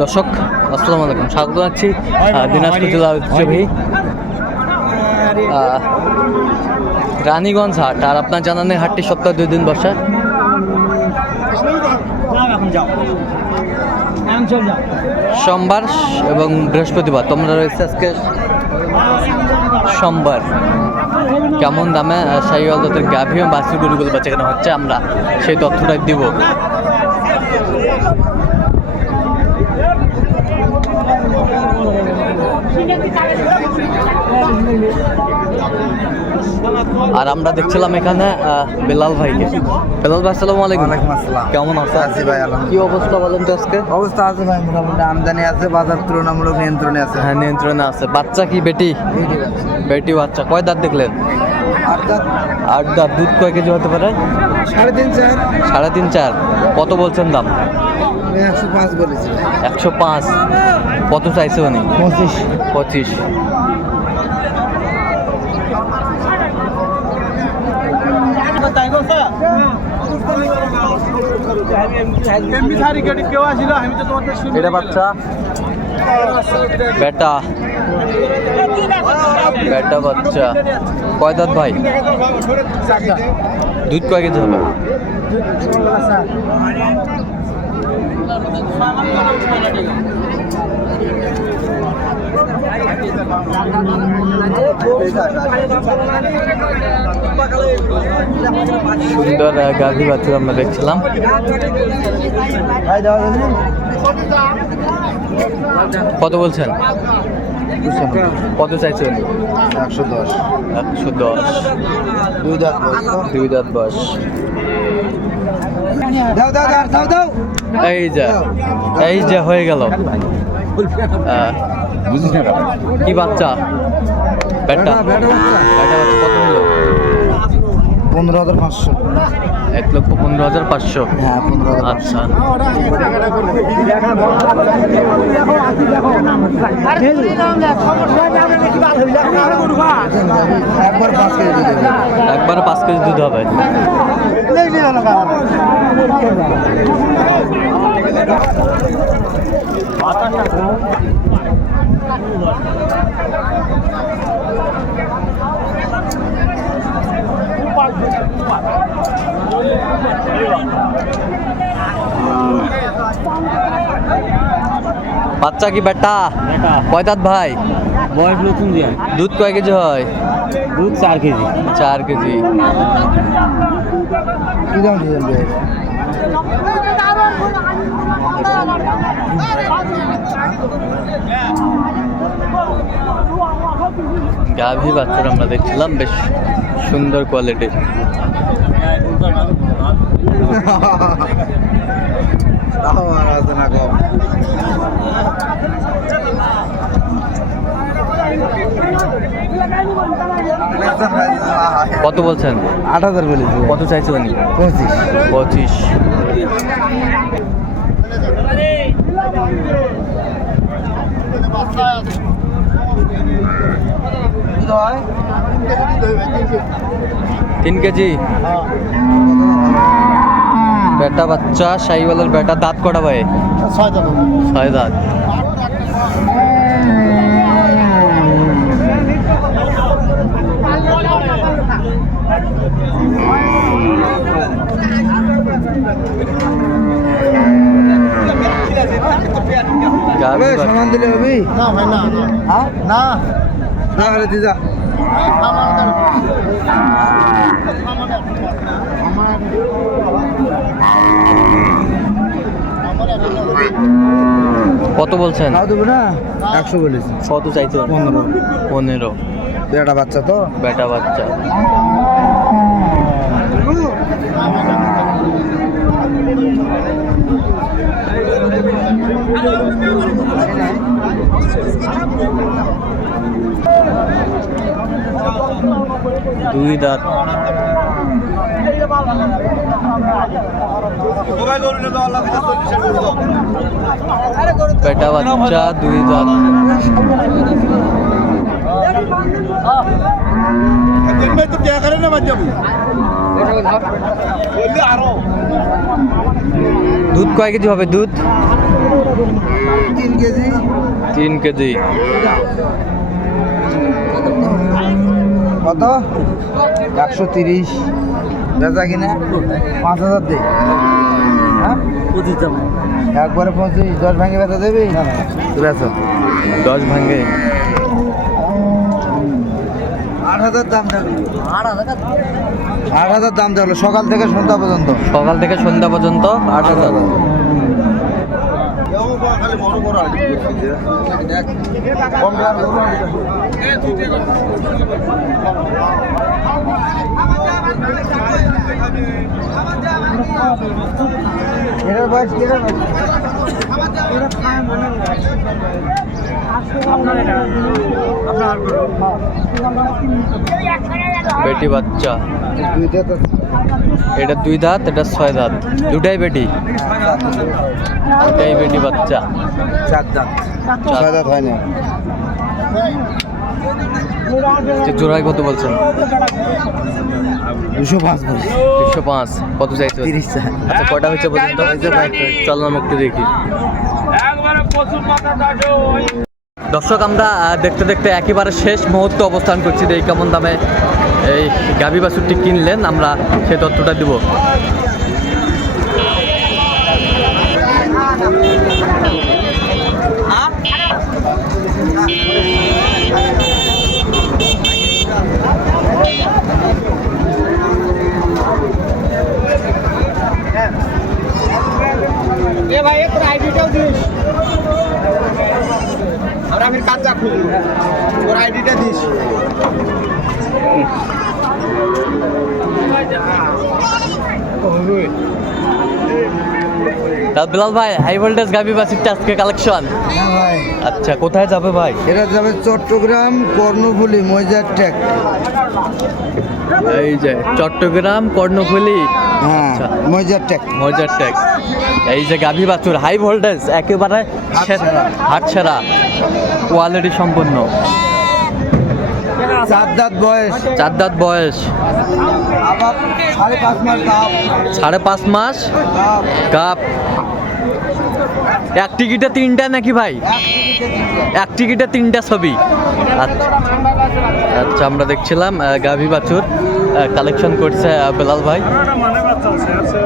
দর্শক, আসসালামু আলাইকুম। স্বাগত জানাচ্ছি দিনাজপুর জেলা ঐতিহ্যবাহী রানীগঞ্জ হাট। আর আপনার জানা নেই হাটটি সপ্তাহে দুই দিন বসে। সোমবার এবং বৃহস্পতিবার। তোমরা রয়েছে আজকে সোমবার। কেমন দামে সাইওয়াল তাদের গাভী এবং বাসি গরুগুলো বেচা কেনা হচ্ছে, আমরা সেই তথ্যটাই দিব। Dia bicara. আর আমরা দেখছিলাম এখানে বেলাল ভাইকে। বেলাল ভাই আসসালামু আলাইকুম। কেমন আছেন? আছি ভাই, আলহামদুলিল্লাহ। কি অবস্থা বলেন তো আজকে? অবস্থা আছে ভাই মোটামুটি আমদানি আছে বাজার তুলনামূলক নিয়ন্ত্রণে আছে। হ্যাঁ নিয়ন্ত্রণে আছে। বাচ্চা কি বেটি? বেটি বাচ্চা। কয় দাঁত দেখলেন? আট দাঁত। দুধ কয় কেজি হতে পারে? সাড়ে তিন চার। সাড়ে তিন চার। কত বলছেন দাম? একশো পাঁচ বলেছি। একশো পাঁচ। কত চাইছে উনি? পঁচিশ। পঁচিশ। এটা বাচ্চা। বেটা। বেটা বাচ্চা। কয় দাঁত ভাই? দুধ কয় কেজি হবে সুন্দর গাভী বাচ্চা আমরা দেখছিলাম। কত বলছেন? কত চাইছেন? একশো দশ। একশো দশ। দুই দাঁত দুই দাঁত বয়স। এই যা এই যা হয়ে গেল। আহ, কি বাচ্চা? বেটা বাচ্চা। কত হলো? পনেরো হাজার পাঁচশো। এক লক্ষ পনেরো হাজার পাঁচশো। হ্যাঁ পনেরো হাজার আচ্ছা। একবারে পাঁচ কেজি দুধ হবে। বাচ্চা কি বেটা? কয় ভাই? বয়স নতুন দিয়ে। দুধ কয় কেজি হয়? দুধ চার কেজি। চার কেজি। কি দাম দিয়ে দেবে গাভী বাচ্চারা আমরা দেখছিলাম বেশ সুন্দর কোয়ালিটির কম। কত বলছেন? আট হাজার বলেছি। কত চাইছে উনি পঁচিশ। পঁচিশ। তিন কেজি? বেটা বাচ্চা সাইওয়ালের বেটা দাঁত কটা ভাই? ছয় দাঁত। ছয় দাঁত। বাচ্চা- দিলে হবি। না ভাই না। না। হ্যাঁ? না। না কত বলছেন? না? একশো বলেছি। কত চাইছেন? পনেরো। পনেরো। দেড়টা বাচ্চা তো? বেটা বাচ্চা। দুই দাঁত। বেটা বাচ্চা দুই দাঁত। দুধ কয় কেজি হবে? দুধ? তিন কেজি? তিন কেজি। কত? একশো তিরিশ। বেচা কিনা? পাঁচ হাজার দে। হ্যাঁ? একবারে পঁচিশ দশ ভাঙে বেচা দেবে? না না বেচো দশ ভাঙে। আট হাজার দাম থাকল আট হাজার দাম থাকল সকাল থেকে সন্ধ্যা পর্যন্ত। সকাল থেকে সন্ধ্যা পর্যন্ত আট হাজার। এটার বয়স কি রে? বেটি বাচ্চা দুইটা তো এটা দুই দাঁত এটা ছয় দাঁত। দুটাই বেটি। দুটাই বেটি বাচ্চা। চার দাঁত। ছয় দাঁত। হয় না জোড়ায় কত বলছেন? দুশো পাঁচ দুশো পাঁচ। কত চাইছে? তিরিশ আচ্ছা কটা হয়েছে পর্যন্ত চল আমি একটু দেখি। দর্শক, আমরা দেখতে দেখতে একেবারে শেষ মুহূর্তে অবস্থান করছি। এই কেমন দামে এই গাভী বাছুরটি কিনলেন, আমরা সে তথ্যটা দিব। এ তা বিলাল ভাই হাই ভোল্টেজ গাভী বাছুরটা আজকে কালেকশন হ্যাঁ ভাই আচ্ছা কোথায় যাবে ভাই? এটা যাবে চট্টগ্রাম কর্ণফুলি মজার ট্যাক এই যে চট্টগ্রাম কর্ণফুলি? হ্যাঁ। মজার ট্যাক মজার ট্যাক্স এই যে গাভী বাছুর হাই ভোল্টেজ একেবারে হাতছাড়া। হাটছাড়া কোয়ালিটি সম্পন্ন। চার দাঁত বয়স। চার দাঁত বয়স। সাড়ে পাঁচ মাস কাপ এক টিকিটে তিনটা নাকি ভাই? এক টিকিটে তিনটা। ছবি। আচ্ছা। আচ্ছা আমরা দেখছিলাম গাভি বাছুর কালেকশন করছে বেলাল ভাই না না বুঝলাম না আর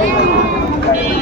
দেন না আমাকে না না আমাকে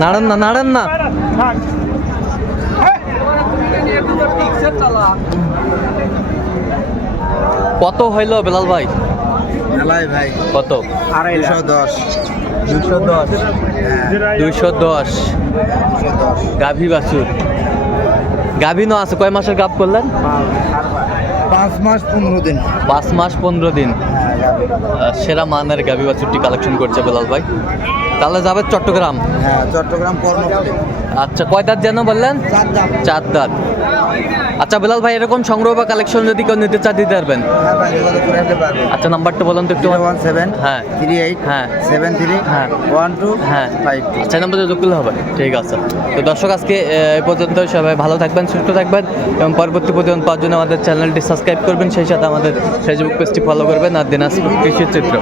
নাড়েন না নাড়ান না কত হইল বেলাল ভাই? ভাই কত? দুশো দশ। দুশো দশ। হ্যাঁ। দুইশো দশ। দুশো দশ। গাভী বাছুর। গাভী নো আছে কয় মাসের গাভ করলেন? পাঁচ মাস পনেরো দিন। পাঁচ মাস পনেরো দিন। সেরা মানের গাভী বাছুরটি কালেকশন করছে বেলাল ভাই। তাহলে যাবে চট্টগ্রাম। হ্যাঁ চট্টগ্রাম আচ্ছা কয় দাঁত যেন বললেন? চার দাঁত। চার দাঁত। আচ্ছা বেলাল ভাই এরকম সংগ্রহ বা কালেকশন যদি কেউ নিতে চা দিতে পারবেন? হ্যাঁ ভাই যোগাযোগ করে আসতে পারবে আচ্ছা নাম্বারটা বলুন তো একটু। ওয়ান সেভেন হ্যাঁ। থ্রি এইট হ্যাঁ। সেভেন থ্রি হ্যাঁ। ওয়ান টু হ্যাঁ। ফাইভ আচ্ছা নাম্বার যোগ করলে হবে। ঠিক আছে। তো দর্শক আজকে এই পর্যন্ত সবাই ভালো থাকবেন সুস্থ থাকবেন এবং পরবর্তী প্রতিদিন পাওয়ার জন্য আমাদের চ্যানেলটি সাবস্ক্রাইব করবেন। সেই সাথে আমাদের ফেসবুক পেজটি ফলো করবেন আর দিনাজপুর কৃষি চিত্র।